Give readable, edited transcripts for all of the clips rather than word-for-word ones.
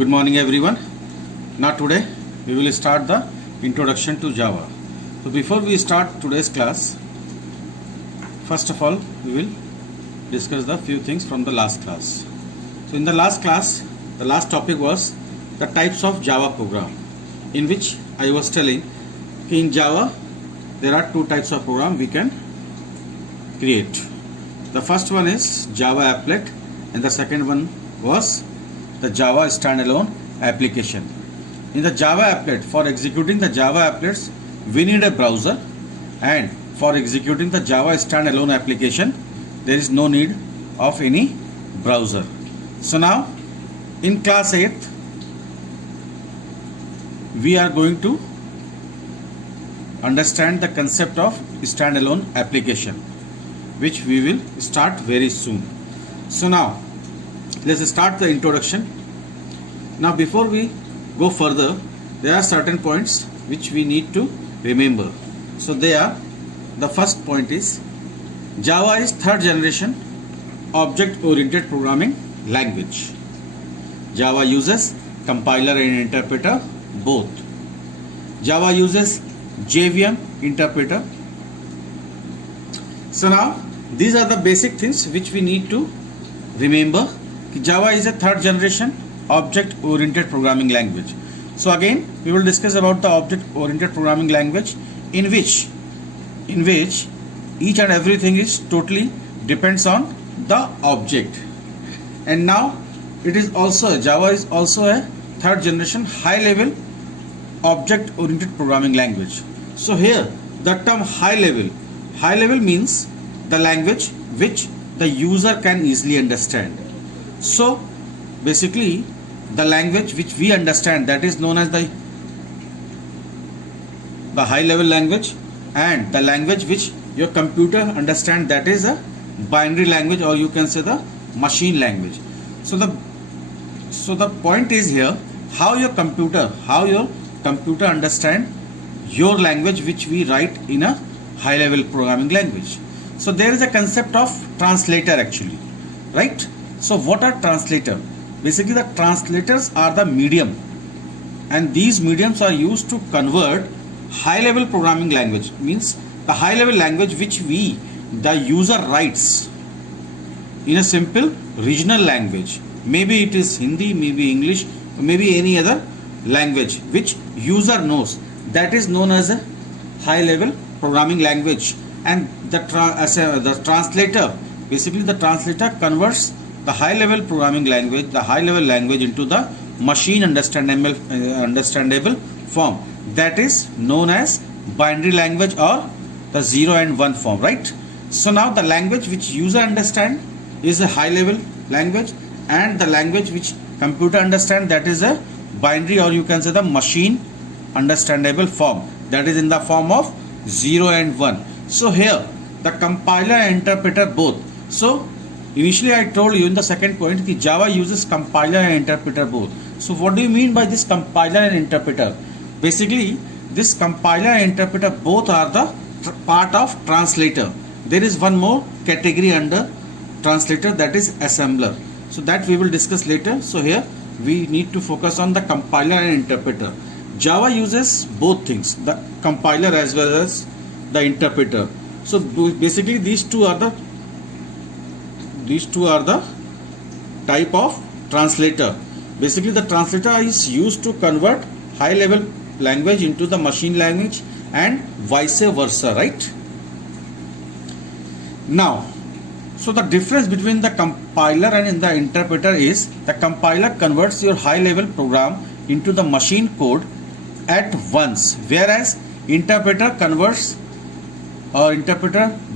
Good morning everyone. Now today we will start the introduction to Java. So before we start today's class, first of all we will discuss the few things from the last class. So in the last class, the last topic was the types of Java program, in which I was telling in Java there are two types of program we can create. The first one is Java applet and the second one was the Java standalone application. In the Java applet, for executing the Java applets we need a browser, and for executing the Java standalone application there is no need of any browser. So now in class 8th we are going to understand the concept of standalone application, which we will start very soon. So now let's start the introduction. Now before we go further, there are certain points which we need to remember. So the first point is Java is third generation object oriented programming language. Java uses compiler and interpreter both. Java uses JVM interpreter. So now these are the basic things which we need to remember. Java is a third generation object oriented programming language. So again we will discuss about the object oriented programming language in which each and everything is totally depends on the object. And now it is also Java is also a third generation high level object oriented programming language. So here the term high level means the language which the user can easily understand. So basically the language which we understand, that is known as the high level language, and the language which your computer understand, that is a binary language, or you can say the machine language. So the point is here how your computer understand your language which we write in a high level programming language. So there is a concept of translator actually, right? So what are translator? Basically the translators are the medium, and these mediums are used to convert high level programming language, means the high level language which the user writes in a simple regional language. Maybe it is Hindi, maybe English, maybe any other language which user knows. That is known as a high level programming language. And the translator, basically the translator converts the high level programming language, the high level language into the machine understandable form, that is known as binary language or the 0 and 1 form, right? So now the language which user understand is a high level language, and the language which computer understand, that is a binary, or you can say the machine understandable form, that is in the form of 0 and 1. So here the compiler and interpreter both. So initially I told you in the second point that Java uses compiler and interpreter both. So what do you mean by this compiler and interpreter? Basically this compiler and interpreter both are the part of translator. There is one more category under translator, that is assembler. So that we will discuss later. So here we need to focus on the compiler and interpreter. Java uses both things, the compiler as well as the interpreter. So basically these two are the type of translator. Basically the translator is used to convert high level language into the machine language and vice versa, right? Now, so the difference between the compiler and the interpreter is the compiler converts your high level program into the machine code at once, whereas interpreter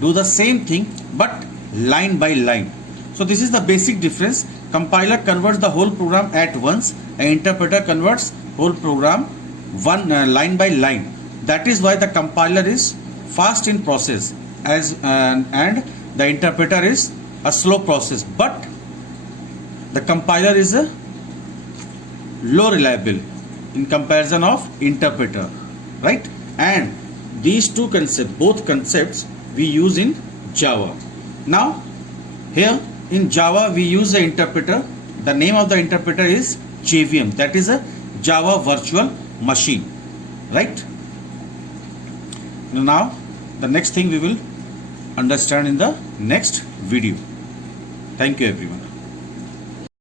do the same thing but line by line. So this is the basic difference. Compiler converts the whole program at once, and interpreter converts whole program line by line. That is why the compiler is fast in process and the interpreter is a slow process, but the compiler is a low reliable in comparison of interpreter, right? And these two concepts, both concepts we use in Java. Now here in Java we use the interpreter. The name of the interpreter is JVM, that is a Java Virtual Machine, right? Now the next thing we will understand in the next video. Thank you everyone.